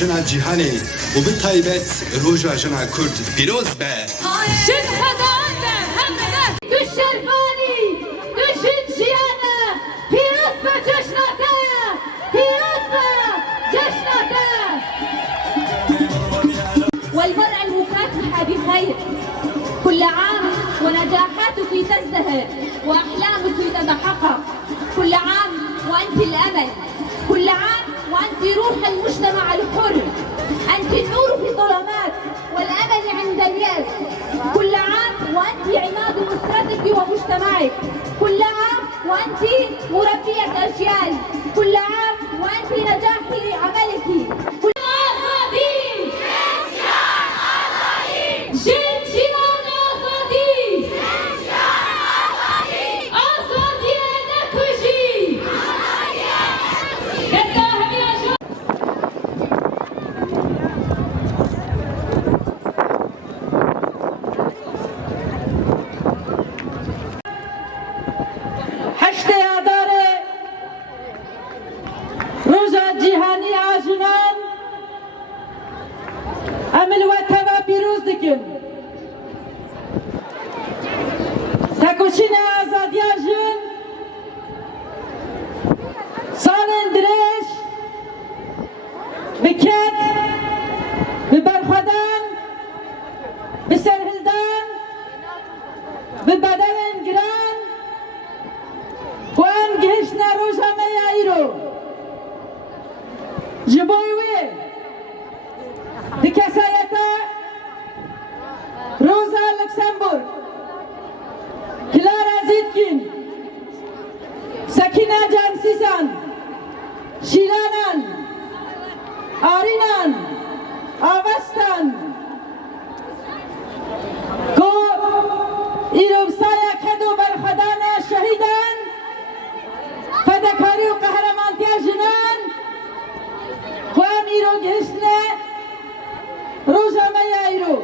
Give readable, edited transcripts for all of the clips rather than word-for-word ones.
جنا جیهانی و به تایبت روژا جنا کرد پیروز به شن خدانه همه تو شرفانی تو شنشیانه پیروز به جشناته پیروز به جشناته والمرأة المكافحة بخير كل عام ونجاحاتك تزدهر وأحلامك تتحقق كل عام وأنت الأمل كل عام وأنت روح المجتمع الحر أنت النور في الظلمات والأمل عند اليأس كل عام وأنت عماد أسرتك ومجتمعك كل عام وأنت مربية أجيال كل عام وأنت نجاح لعملك كل آزادي جنسيان آزادي آزادي نكوشي امل وتبا پیروز دکن سکوشین آزادیا جن سالن درش بکت ببرخدان بسرهلدان ببدن گران وان گهشنا روزا میایرو جبویوی بكسايتا روزا لوكسمبورغ كلارا زيتكين سكينة جانسيسان شيلانان آرينان آبستان كو إيروبسايا كدو برخدانا شهيدان فدكاري وقهرمانتيا جنان قوام إيرو جهشنا روزا ميايرو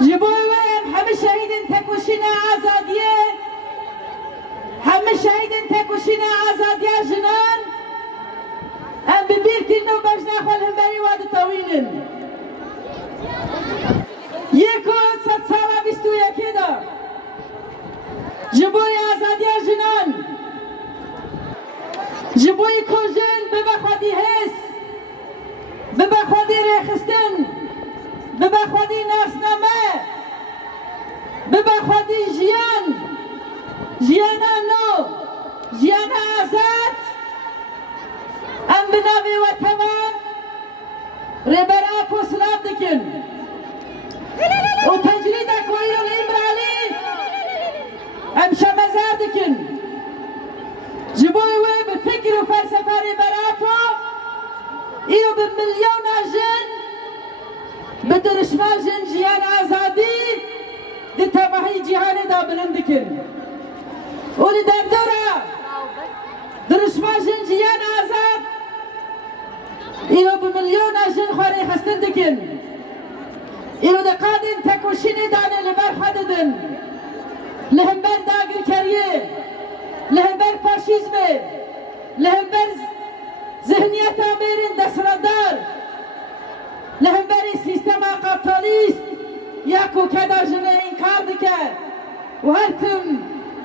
جبوي وين هم شهيد تكوشينا آزادية هم شهيد تكوشينا آزادية جنان ام ببيرتين نو بجنا خلهم بري واد طويلن يكو ست سالا بستو يكيدا جبوي آزادية جنان جبوي كوجن ببخدي هس ببا خودی ریخستن ببا خودی ناسنامه ببا خودی جیان نو جیان آزاد ام بناوی و تمام ربرا پسلاب دکن و تجرید اکوی الامرالی ام شمزار دکن جبوی و بفکر و فلسفه ربرا پو ایو بملیون جن بدرشما جن جیان آزادی دی تباهی جهان دا بلند کن اولی در دورا درشما جن جیان آزاد ایو بملیون جن خوری خستن دکن ایو دقادین تکوشینی دانه لبر خددن لهمبر داگر کریه لهمبر فاشیزمه لهمبر ذهنیت آمیرین دستردار لهمبری سیستم کابیتالیست یکو کدا جنه انکار دکه و هر کم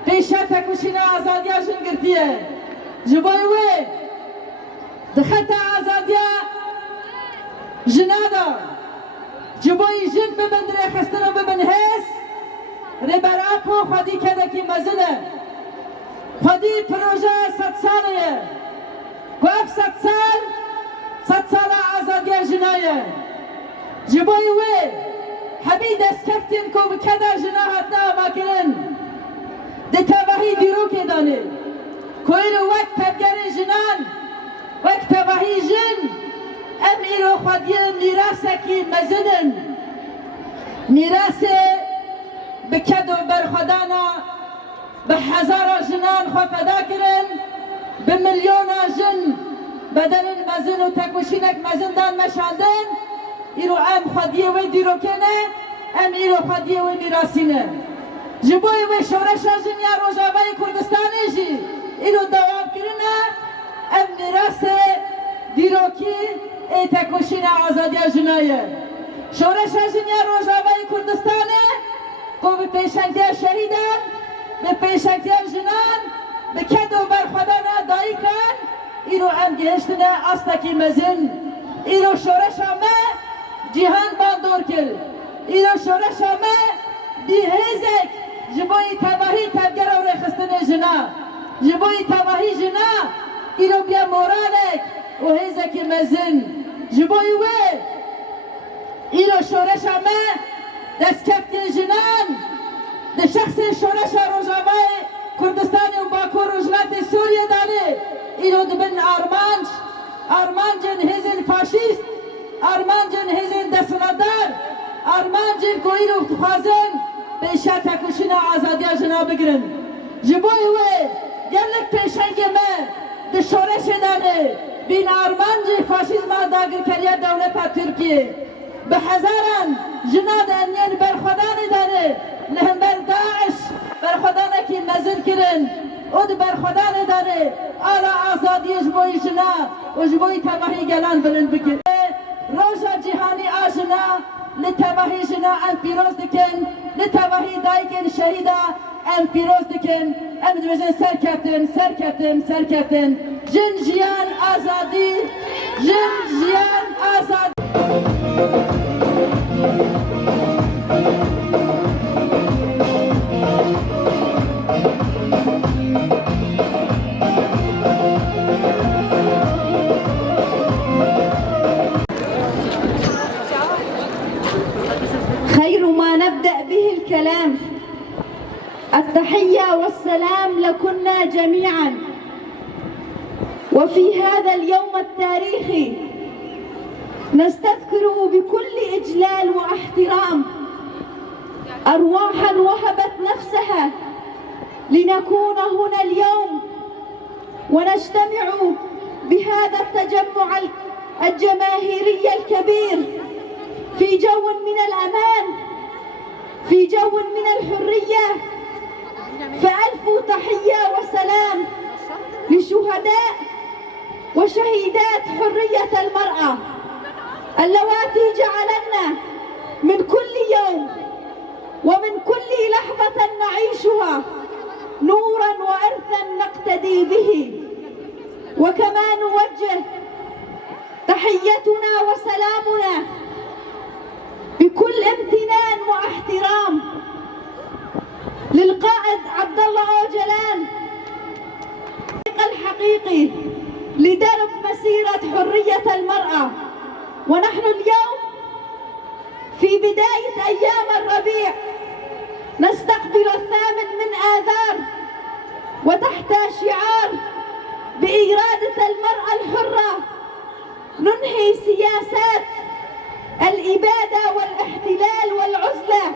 پیشه تکوشین آزادیا جن گرتیه جبای وی دخط آزادیا جنادا جبای جن ببند ریخستن و ببند هس ربراپو خودی کده کی مزنه خودی پروژه 100 ساله كوف 100 سال آزادية جناية جبوي وي حبيد اسكفتن كو بكدا جناها دا باكرن دي تابهي ديروكي داني كويلو وقت تبقري جنان وقت تباهي جن ام ايرو خوديه میراثکی مزنن میراث بکدو برخدانا به هزار جنان خو فدا کرن به میلیون جن بدن مزن و تکوشینک مزن دان مشاندن ایرو ام خودیه و دیروکنه ام ایرو خودیه و میراثینه جبوی و شورش جنیا روجاوای کردستانی جی ایرو دوام کرنه ام میراث دیروکی ای تکوشین آزادی جنایه شورش جنیا روجاوای کردستانه کو به پیشنگی شهیدان به پیشنگی جنان به کدو برخدان دایی کن ایرو ام گهشتنه استکی مزن ایرو شورش همه جهان باندور کرد ایرو شورش همه بیهزک جبوی تباهی تبگر و رخستن جنا جبوی تباهی جنا ایرو بیا مورانک و هزک مزن جبوی و ایرو شورش همه دست کفت جنان ده شخص شورش روجاوای کردستان و باکو رجلات سوریه داره ایرو دبن آرمانجن هزن فاشیست آرمانجن هزن دستندار آرمانجن کو ایرو خوازن پیشا تکوشین آزادی جنا بگرن جبوی وی گلک پیشنگ ما ده شورش داره بین آرمانجی فاشیزم داگر کریا دولت ترکیه به هزاران جنا دانین برخدان داره لهم بر داعش برخدانه کی مزن کرن او ده برخدان داره آلا آزادی جبوی جنا و جبوی تباهی گلان بلند بکن روزا جهانی آجنا لتباهی جنا ام پیروز دکن لتباهی دایکن شهیدا ام پیروز دکن ام دوزن سرکتن جن جیان آزادی جن جیان آزادی خير ما نبدأ به الكلام التحية والسلام لكنا جميعا وفي هذا اليوم التاريخي نستذكر بكل إجلال واحترام أرواحا وهبت نفسها لنكون هنا اليوم ونجتمع بهذا التجمع الجماهيري الكبير في جو من الأمان في جو من الحرية فألف تحية وسلام لشهداء وشهيدات حرية المرأة اللواتي جعلنا من كل يوم ومن كل لحظة نعيشها نورا وإرثا نقتدي به وكما نوجه تحيتنا وسلامنا بكل امتنان واحترام للقائد عبد الله أوجلان الحقيقي لدرب مسيرة حرية المرأة ونحن اليوم في بداية أيام الربيع نستقبل 8 من آذار وتحت شعار بإرادة المرأة الحرة ننهي سياسات الإبادة والاحتلال والعزلة